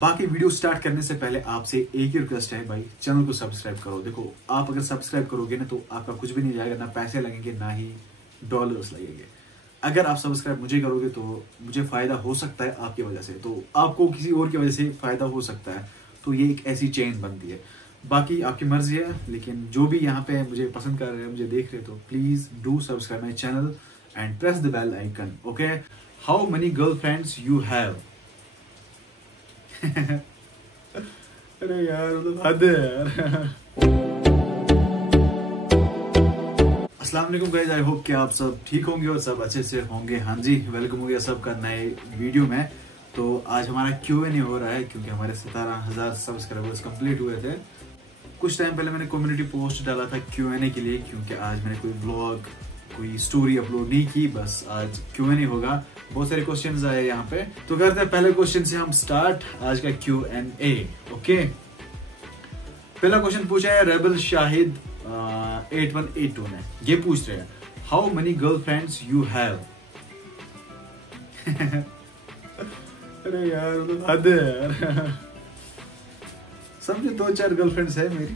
बाकी video start करने से पहले आपसे एक ही रिक्वेस्ट है भाई, चैनल को सब्सक्राइब करो। देखो आप अगर सब्सक्राइब करोगे ना तो आपका कुछ भी नहीं जाएगा, ना पैसे लगेंगे ना ही डॉलर्स लगेंगे। अगर आप सब्सक्राइब मुझे करोगे तो मुझे फायदा हो सकता है आपकी वजह से, तो आपको किसी और की वजह से फायदा हो सकता है। तो ये एक ऐसी चेन बनती है। बाकी आपकी मर्जी है, लेकिन जो भी यहाँ पे मुझे पसंद कर रहे हैं, मुझे देख रहे, तो please do subscribe my channel and press the bell icon. Okay, how many girlfriends you have? अरे यार मतलब हद है यार। अस्सलाम वालेकुम गाइस, आई होप कि आप सब ठीक होंगे और सब अच्छे से होंगे। हाँ जी, वेलकम हो गया सबका नए वीडियो में। तो आज हमारा Q&A हो रहा है क्योंकि हमारे 17,000 सब्सक्राइबर्स कंप्लीट हुए थे। कुछ टाइम पहले मैंने कम्युनिटी पोस्ट डाला था Q&A के लिए, क्योंकि आज मैंने कोई व्लॉग कोई स्टोरी अपलोड नहीं की, बस आज Q&A होगा। बहुत सारे क्वेश्चंस आए यहाँ पे, तो करते हैं पहले क्वेश्चन से हम स्टार्ट आज का Q&A। ओके, पहला क्वेश्चन पूछा है रेबल शाहिद 8182 ने। ये पूछ रहे हैं how many girlfriends you have? अरे यार मतलब हद है यार। समझे 2-4 गर्लफ्रेंड्स है मेरी।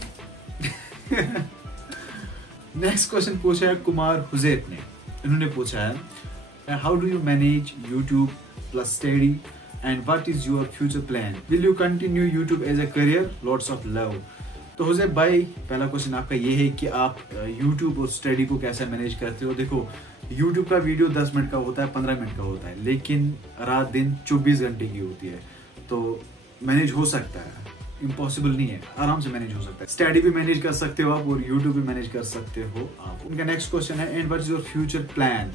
नेक्स्ट क्वेश्चन पूछा है कुमार हुजैर ने। इन्होंने पूछा है how do you manage YouTube plus study and what is your future plan? Will you continue YouTube as a career? Lots of love. तो हुजैर भाई, पहला क्वेश्चन आपका ये है कि आप यूट्यूब और स्टडी को कैसे मैनेज करते हो। देखो, यूट्यूब का वीडियो 10 मिनट का होता है, 15 मिनट का होता है, लेकिन रात दिन 24 घंटे की होती है। तो मैनेज हो सकता है, इम्पॉसिबल नहीं है, आराम से मैनेज हो सकता है। स्टडी भी मैनेज कर सकते हो आप और यूट्यूब भी मैनेज कर सकते हो आप। उनका नेक्स्ट क्वेश्चन है and what is your future plan?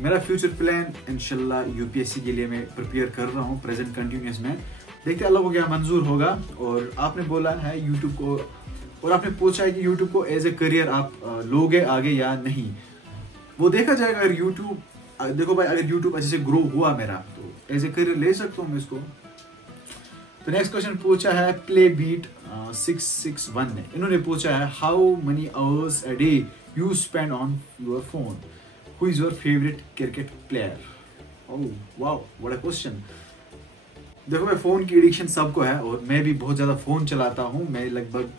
मेरा फ्यूचर प्लान इंशाल्लाह यूपीएससी के लिए मैं प्रिपेयर कर रहा हूँ प्रेजेंट कंटिन्यूस में। देखते हैं अल्लाह को क्या मंजूर होगा। और आपने बोला है यूट्यूब को, और आपने पूछा है कि यूट्यूब को एज ए करियर आप लोगे आगे या नहीं। वो देखा जाएगा। अगर यूट्यूब, देखो भाई, अगर यूट्यूब अच्छे से ग्रो हुआ मेरा तो एज ए करियर ले सकता हूँ मैं इसको। तो नेक्स्ट क्वेश्चन पूछा है प्ले बीट 661 ने। इन्होंने पूछा है how many hours a day you spend on your phone? Who is your favourite cricket player? Oh wow, what a question. देखो भाई, फोन की एडिक्शन सबको है और मैं भी बहुत ज्यादा फोन चलाता हूँ। मैं लगभग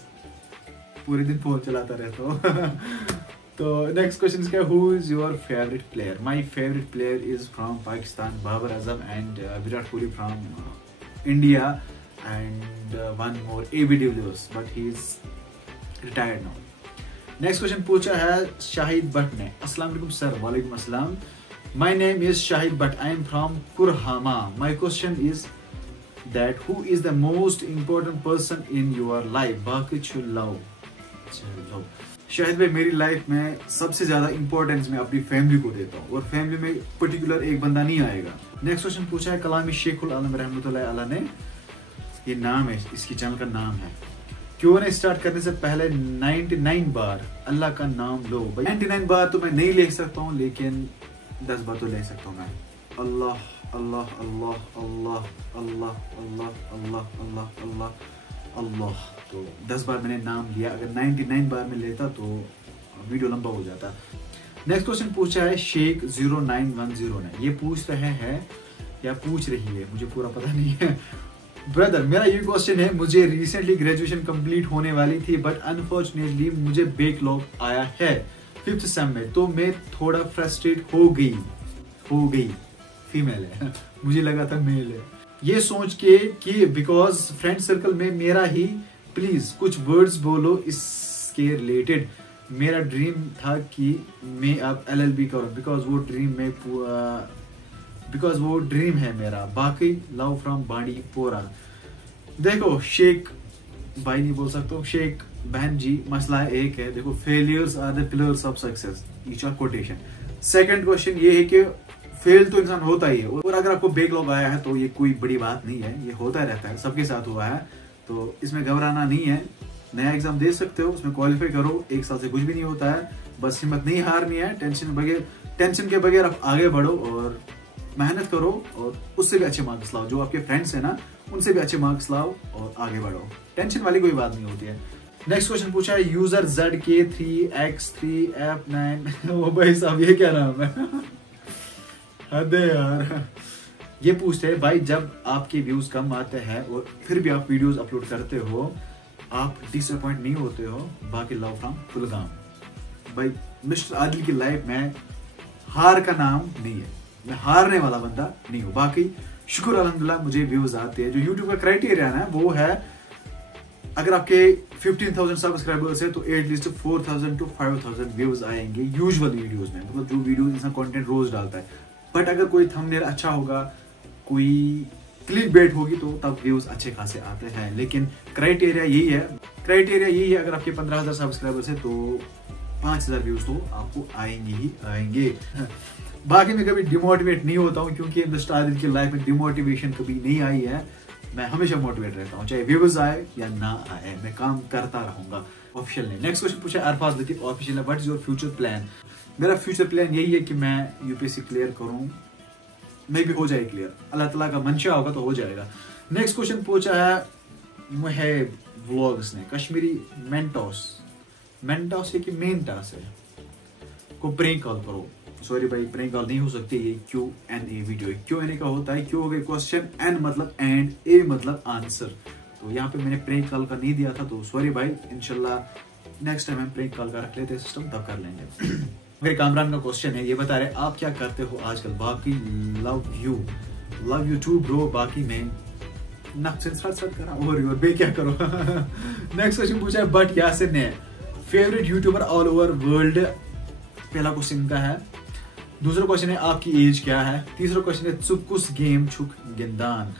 पूरे दिन फोन चलाता रहता हूँ। तो नेक्स्ट क्वेश्चन क्या, who is your favourite player? My favourite player is from Pakistan, Babar Azam and Virat Kohli from India, and one more AB de Villiers, but he is retired now. Next question पूछा है शाहिद भट्ट ने। अस्सलाम वालेकुम सर। वालेकुम अस्सलाम। My name is Shahid Bhatt. I am from Kurhama. My question is that who is the most important person in your life? बाकी love. Shahid भाई, मेरी लाइफ में सबसे ज्यादा इंपॉर्टेंस मैं अपनी फैमिली को देता हूँ और फैमिली में पर्टिकुलर एक बंदा नहीं आएगा। नेक्स्ट क्वेश्चन पूछा है कलामी शेखुल आलम रहमतुल्लाह अलैह ने। ये नाम है, इसकी चैनल का नाम है। Q&A स्टार्ट करने से पहले 99 बार अल्लाह का नाम लो। 99 बार तो मैं नहीं ले सकता हूँ, लेकिन 10 बार तो ले सकता हूँ मैं। अल्लाह अल्लाह अल्लाह अल्लाह अल्लाह अल्लाह अल्लाह अल्लाह अल्लाह अल्लाह। तो 10 बार मैंने नाम लिया। अगर 99 बार में लेता तो वीडियो लंबा हो जाता। नेक्स्ट क्वेश्चन पूछा है शेख 0910 ने। ये पूछ रहे हैं या पूछ रही है, मुझे पूरा पता नहीं है। ब्रदर, मेरा ये क्वेश्चन है, मुझे रिसेंटली ग्रेजुएशन कंप्लीट होने वाली थी, बट अनफॉर्चुनेटली मुझे बैकलॉग आया है 5th सेम में, तो मैं थोड़ा फ्रस्ट्रेट हो गई। फीमेल है, मुझे लगा था मेल है। ये सोच के कि बिकॉज फ्रेंड सर्कल में मेरा ही, प्लीज कुछ वर्ड्स बोलो इसके रिलेटेड। मेरा ड्रीम था कि मैं अब LLB करूं, बिकॉज वो ड्रीम है मेरा। बाकी लव फ्रॉम बांडीपोरा। देखो शेख भाई नहीं बोल सकता हूँ, शेख बहन जी, मसला एक है। देखो, failures are the pillars of success, each of quotation. Second question ये है कि फेल तो इंसान होता ही है, और अगर आपको बैकलॉग आया है तो ये कोई बड़ी बात नहीं है, ये होता रहता है, सबके साथ हुआ है, तो इसमें घबराना नहीं है। नया एग्जाम दे सकते हो, उसमें क्वालिफाई करो, 1 साल से कुछ भी नहीं होता है। बस हिम्मत नहीं हारनी है, टेंशन के बगैर आप आगे बढ़ो और मेहनत करो, और उससे भी अच्छे मार्क्स लाओ। जो आपके फ्रेंड्स है ना, उनसे भी अच्छे मार्क्स लाओ और आगे बढ़ो। टेंशन वाली कोई बात नहीं होती है। नेक्स्ट क्वेश्चन पूछा है यूजर ZK3X3F9। ओ भाई साहब, ये क्या नाम है? हद है यार। ये पूछते हैं भाई जब आपके व्यूज कम आते हैं और फिर भी आप वीडियोस अपलोड करते हो, आप डिसअपॉइंट नहीं होते हो? बाकी लव फ्रॉम कुलगाम। भाई मिस्टर आदिल की लाइफ में हार का नाम नहीं है, मैं हारने वाला बंदा नहीं हूँ। बाकी शुक्र अल्हम्दुलिल्लाह मुझे व्यूज आते हैं। जो यूट्यूब का क्राइटेरिया है वो है अगर आपके 15,000 सब्सक्राइबर्स है तो एटलीस्ट 4,000 to 5,000 व्यूज आएंगे यूजुअल वीडियोस में, मतलब जो वीडियोस इंसान कंटेंट रोज डालता है। बट अगर कोई थंबनेल अच्छा होगा, कोई क्लिक बेट होगी तो तब व्यूज अच्छे खासे आते हैं। लेकिन क्राइटेरिया यही है अगर आपके 15,000 सब्सक्राइबर्स है तो 5,000 व्यूज तो आपको आएंगे ही आएंगे। बाकी मैं कभी डिमोटिवेट नहीं होता हूँ क्योंकि मिस्टर आदिल की लाइफ में डिमोटिवेशन कभी नहीं आई है। मैं हमेशा मोटिवेट रहता हूँ, चाहे व्यूज आए या ना आए, मैं काम करता रहूंगा। ऑफिशियल ने नेक्स्ट क्वेश्चन पूछा अरफाज लतीफ ऑफिशियल ने, what is your future plan? मेरा फ्यूचर प्लान यही है कि मैं यूपीएससी क्लियर करूं, मैं भी हो जाए क्लियर, अल्लाह ताला का मंशा होगा तो हो जाएगा। नेक्स्ट क्वेश्चन पूछा है मुहेब व्लॉग्स ने, कश्मीरी मेंटोस है कि मेंटास है को प्रैंक कॉल करो। सॉरी भाई प्रैंक कॉल नहीं हो सकती, ये Q&A वीडियो है। Q&A का होता है Q हो गया क्वेश्चन, N मतलब एंड, A मतलब आंसर। तो यहाँ पे मैंने प्रैंक कॉल का नहीं दिया था तो सॉरी भाई, इंशाल्लाह नेक्स्ट टाइम हम प्रैंक कॉल का रख लेते हैं सिस्टम, तब कर लेंगे। मेरे कामरान का क्वेश्चन है, ये बता रहे आप क्या करते हो आजकल? बाकी लव यू टू ब्रो। बाकी मैं करा और बे क्या करो। नेक्स्ट क्वेश्चन पूछा है बट यासिर ने, favourite YouTuber all over world. पहला क्वेश्चन का है। दूसरा क्वेश्चन है आपकी एज क्या है। तीसरा क्वेश्चन है चुकुस गेम छुक गिंदान।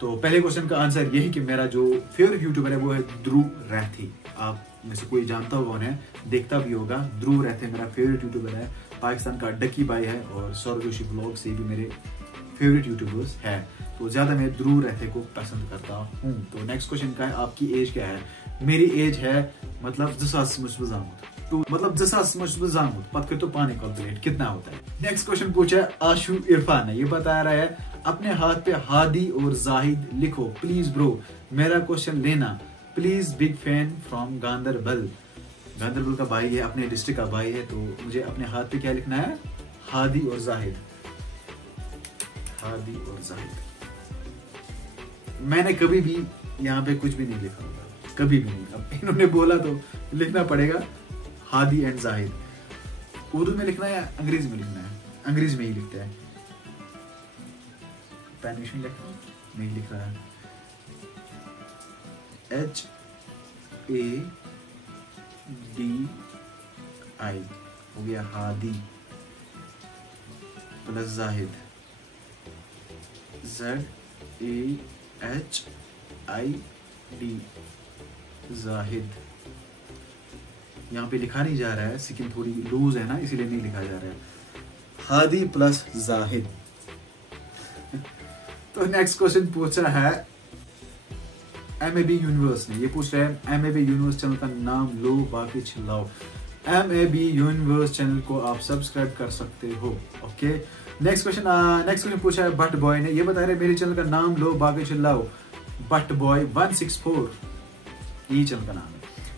तो पहले क्वेश्चन का आंसर यही कि मेरा जो फेवरेट यूट्यूबर है वो है ध्रुव रैथी। आप में से कोई जानता होगा उन्हें, देखता भी होगा। ध्रुव रैथी मेरा फेवरेट यूट्यूबर है, पाकिस्तान का डकी भाई है और सौरभ जोशी ब्लॉग से भी मेरे फेवरेट यूट्यूबर्स है। तो ज्यादा मैं ध्रुव रैथी को पसंद करता हूँ। तो नेक्स्ट क्वेश्चन का है आपकी एज क्या है। मेरी एज है मतलब तो मतलब पद के तो पानी कैलकुलेट कितना होता है। नेक्स्ट क्वेश्चन पूछा है आशु इरफान ने, ये बता रहा है अपने हाथ पे हादी और जाहिद लिखो प्लीज ब्रो, मेरा क्वेश्चन लेना please, big fan from Ganderbal का भाई है, अपने डिस्ट्रिक्ट का भाई है। तो मुझे अपने हाथ पे क्या लिखना है? हादी और जाहिद। मैंने कभी भी यहाँ पे कुछ भी नहीं लिखा होगा, कभी भी नहीं। अब इन्होंने बोला तो लिखना पड़ेगा हादी एंड जाहिद। उर्दू में लिखना है या अंग्रेजी में लिखना है? अंग्रेजी में ही लिखता है। स्पेनिश में लिखना नहीं लिख रहा है। HADI हो गया हादी प्लस जाहिद, ZAHID जाहिद। यहाँ पे लिखा नहीं जा रहा है, स्किन थोड़ी लूज है ना, इसीलिए नहीं लिखा जा रहा है। हादी प्लस जाहिद। तो नेक्स्ट क्वेश्चन पूछा है MAB यूनिवर्स ने, ये पूछ रहे हैं MAB यूनिवर्स चैनल का नाम लो बाकी चिल्लाओ। MAB यूनिवर्स चैनल को आप सब्सक्राइब कर सकते हो। ओके नेक्स्ट क्वेश्चन पूछा है बट बॉय ने, ये बता रहे मेरे चैनल का नाम लो बाकी चिल्लाओ। बट बॉय 164 ये चैनल का नाम है।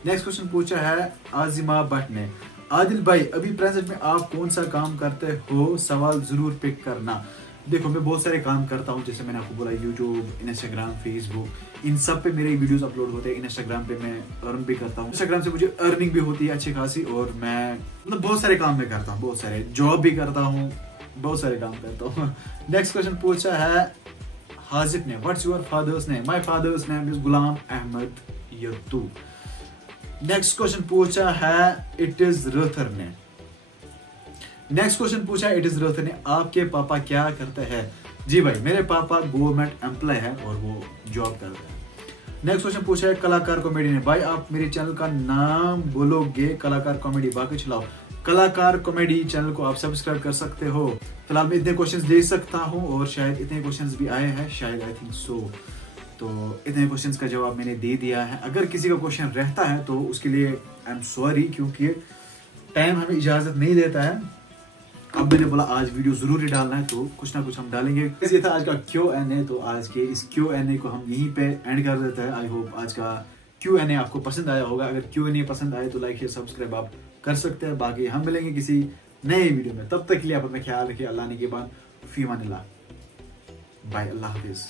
नेक्स्ट क्वेश्चन पूछा है आजिमा भट्ट ने, आदिल भाई अभी प्रेजेंट में आप कौन सा काम करते हो? सवाल जरूर पिक करना। देखो मैं बहुत सारे काम करता हूँ, जैसे मैंने आपको बोला यूट्यूब, इंस्टाग्राम, फेसबुक, इन सब पे मेरे वीडियोस अपलोड होते हैं। इंस्टाग्राम पे मैं अर्न भी करता हूँ, इंस्टाग्राम से मुझे अर्निंग भी होती है अच्छी खासी। और मैं मतलब बहुत सारे काम मैं करता हूँ, बहुत सारे जॉब भी करता हूँ, बहुत सारे काम करता हूँ। नेक्स्ट क्वेश्चन पूछा है हाजिफ ने, what's your father's name? My father's name is Ghulam Ahmad Yattoo. Next question पूछा है इट इज रथर ने, आपके पापा क्या करते हैं? जी भाई मेरे पापा गवर्नमेंट एम्प्लॉय है और वो जॉब करते हैं। नेक्स्ट क्वेश्चन पूछा है कलाकार कॉमेडी ने, भाई आप मेरे चैनल का नाम बोलोगे? कलाकार कॉमेडी बाकी चलाओ। कलाकार कॉमेडी चैनल को आप सब्सक्राइब कर सकते हो। फिलहाल मैं इतने क्वेश्चंस दे सकता हूँ और शायद इतने क्वेश्चंस भी आए हैं, शायद आई थिंक सो। तो इतने क्वेश्चंस का जवाब मैंने दे दिया है। अगर किसी का क्वेश्चन रहता है तो उसके लिए आई एम सॉरी, क्योंकि टाइम हमें इजाजत नहीं देता है। अब मैंने बोला आज वीडियो जरूरी डालना है तो कुछ ना कुछ हम डालेंगे। ये था आज का Q&A। तो आज के इस Q&A को हम यहीं पे एंड कर देते हैं। आई होप आज का Q&A आपको पसंद आया होगा। अगर Q&A पसंद आए तो लाइक शेयर सब्सक्राइब आप कर सकते हैं। बाकी हम मिलेंगे किसी नए वीडियो में, तब तक के लिए आप अपना ख्याल रखिए। अल्लाह ने के बाद फी अमानिल्लाह। बाय, अल्लाह हाफिज।